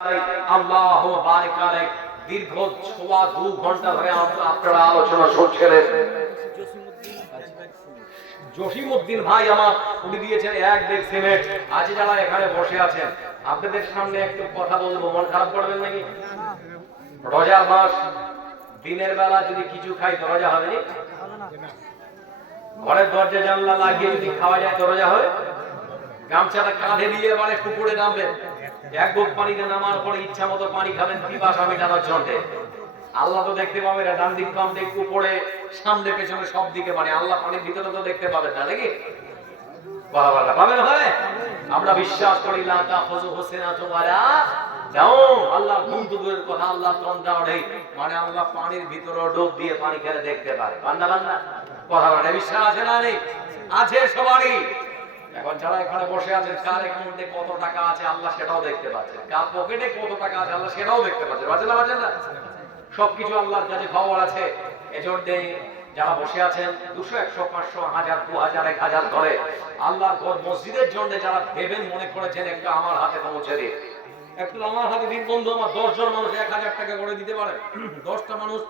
আল্লাহু বারিক আলাইক। দীর্ঘ 2 ঘন্টা ধরে আপনারা আলোচনা শুনছিলেন। জসিমউদ্দিন ভাই আমার উনি দিয়েছেন 1.5 সিমেন্ট। আজ যারা এখানে বসে আছেন আপনাদের সামনে একটু কথা বলবো, মন খারাপ করবেন নাকি? রোজার মাস, দিনের বেলা যদি কিছু খাই তো রোজা হবে না? ঘরের দরজা জানলা লাগিয়ে যদি খাওয়া যায় তো রোজা হবে? গামছাটা কাঁধে দিয়ে এবারে পুকুরে নামবেন, এক বুক পানিতে নামার পরে ইচ্ছা মতো পানি খাবেন পিপাসা মেটানোর জন্য। আল্লাহ তো দেখতে পাবে না, ডান দিক বাম দিক উপরে সামনে পেছনে সব দিকে, মানে আল্লাহ পানির ভিতরে তো দেখতে পাবেন না নাকি? বাবা পাবেন হয়। আমরা বিশ্বাস করি না তা ফজু হোসেনা তোমারা যাও আল্লাহ বন্ধুদের কথা, আল্লাহ তন্দ্রা ওঠে, মানে আল্লাহ পানির ভিতরে ডুব দিয়ে পানি খেলে দেখতে পারে। বান্দা বান্দা কথা বলে বিশ্বাস আছে না? নেই? আছে সবারই। এখন যারা এখানে বসে আছেন কার অ্যাকাউন্টে কত টাকা আছে আল্লাহ সেটাও দেখতে পাচ্ছেন, কার পকেটে কত টাকা আছে আল্লাহ সেটাও দেখতে পাচ্ছেন। বাজে না? সবকিছু আল্লাহর কাছে খবর আছে। এজন্য যারা বসে আছেন 200, 100, 500, 1000, 2000, 1000 করে আল্লাহর ঘর মসজিদের জন্য যারা দেবেন মনে করেছেন একটু আমার হাতে পৌঁছে দিন, একটু আমার হাতে দিন বন্ধু। আমার 10 জন মানুষ 1000 টাকা করে দিতে পারে। 10টা মানুষ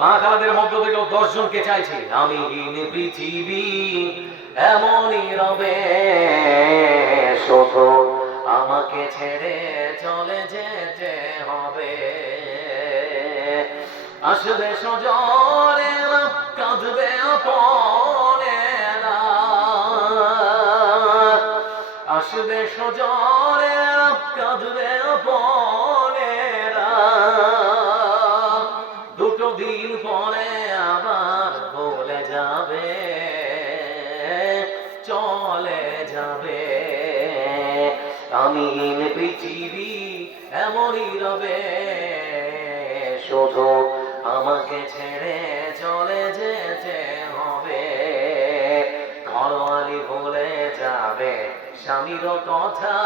মা খালাদের মধ্য থেকে 10 জনকে চাইছি, আমি পৃথিবী এমনই রবে, শুধু আমাকে ছেড়ে চলে যেতে হবে। আসবে সজনেরা কাঁদবে আপনেরা, আসবে সজনেরা কাঁদবে আপনেরা, দুটো দিন পরে আবার বলে যাবে চলে যাবে। আমি পৃথিবী এমনই রবে, শুধু আমাকে ছেড়ে চলে যেতে হবে। ঘরওয়ালি ভুলে যাবে স্বামীর কথা,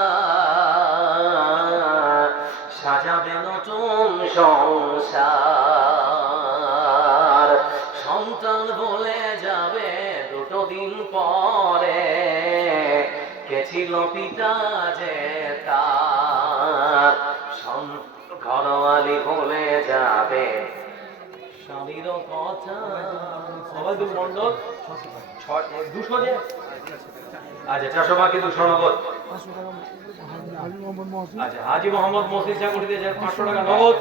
সাজাবে নতুন সংসার। সন্তান ভুলে যাবে দুটো দিন পরে, কে ছিল পিতা যে তার। ঘরওয়ালি ভুলে যাবে স্বামীর কথা। সবাইদুল মন্ডল 200 যে আচ্ছা 400 বাকি 200 নগদ। আচ্ছা হাজি মোহাম্মদ মসজিদ চাকুরি দিয়েছেন 500 টাকা নগদ।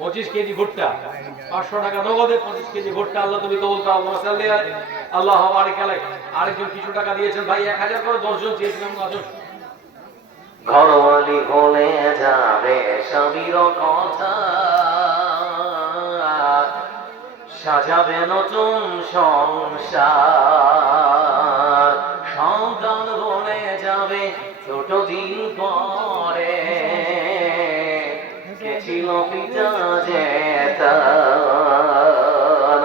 25 কেজি ভুট্টা 500 টাকা নগদে 25 কেজি ভুট্টা। আল্লাহ তুমি কবুল করো। আল্লাহ সাল্লি আল্লাহ বারিক আলাইক। আরেকজন কিছু টাকা দিয়েছেন ভাই 1000 করে 10 জন চেয়েছিলাম। আসুন। ঘরওয়ালি ভুলে যাবে স্বামীর কথা, সাজাবে নতুন সংসার। সন্তান ভুলে যাবে দুটো দিন পরে, কে ছিল পিতা যে তার।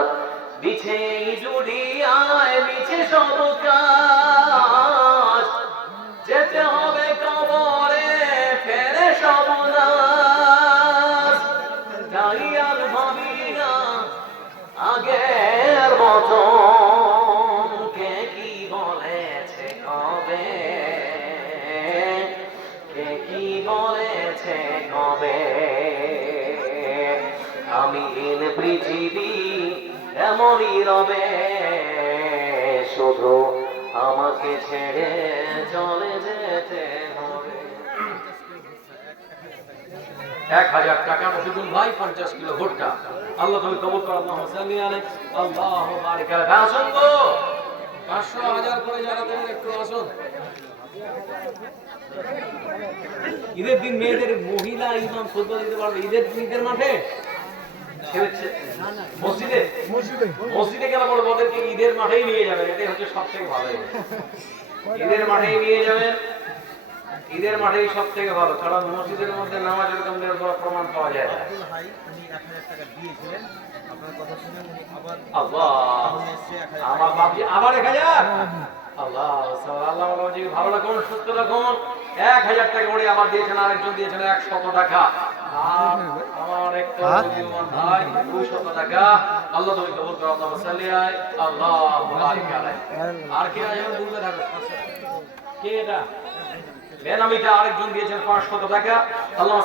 বিছে জুড়িয়ায় বিছে সব কাজ, যেতে হবে কবরে ফেরে সব নাশ। তাই আর ভাবি না আগের মতো, কে কি বলেছে কবে, কে কি বলেছে কবে। আমি পৃথিবী এমনই রবে, শুধু আমাকে ছেড়ে চলে যেতে হবে। 1000 টাকা রশিদুল ভাই 50 কিলো ভুট্টা। আল্লাহ তুমি কবুল করো। আল্লাহু সাল্লি আলাইহি আল্লাহু বারিক আলাইহি। আসুন গো 500 1000 করে যারা দেন একটু আসুন। ঈদের দিন মেয়েদের মহিলা ইমাম খুতবা দিতে পারবে ঈদের মাঠে মসজিদে মসজিদে কেন বলবো? ওদেরকে ঈদের মাঠেই নিয়ে যাবেন, এটাই হচ্ছে সব থেকে ভালো। ঈদের মাঠেই নিয়ে যাবেন, ঈদের মাঠেই সব থেকে ভালো। কারণ মসজিদের মধ্যে নামাজ এরকম প্রমাণ পাওয়া যায় না। আমার বাপজি আবার 1000। আল্লাহ আল্লাহ ভালো রাখুন, সুস্থ রাখুন। 1000 টাকা করে আবার দিয়েছেন, আরেকজন দিয়েছেন 100 টাকা। আমার একটা ভাই 200 টাকা। আল্লাহ তুমি কবুল করো। আল্লাহু সাল্লি আলাইহি আল্লাহু বারিক আলাইহি। আর কি আছেন বলতে থাকো। কে এটা? বেনামিটা আরেকজন দিয়েছেন 500 টাকা। আল্লাহ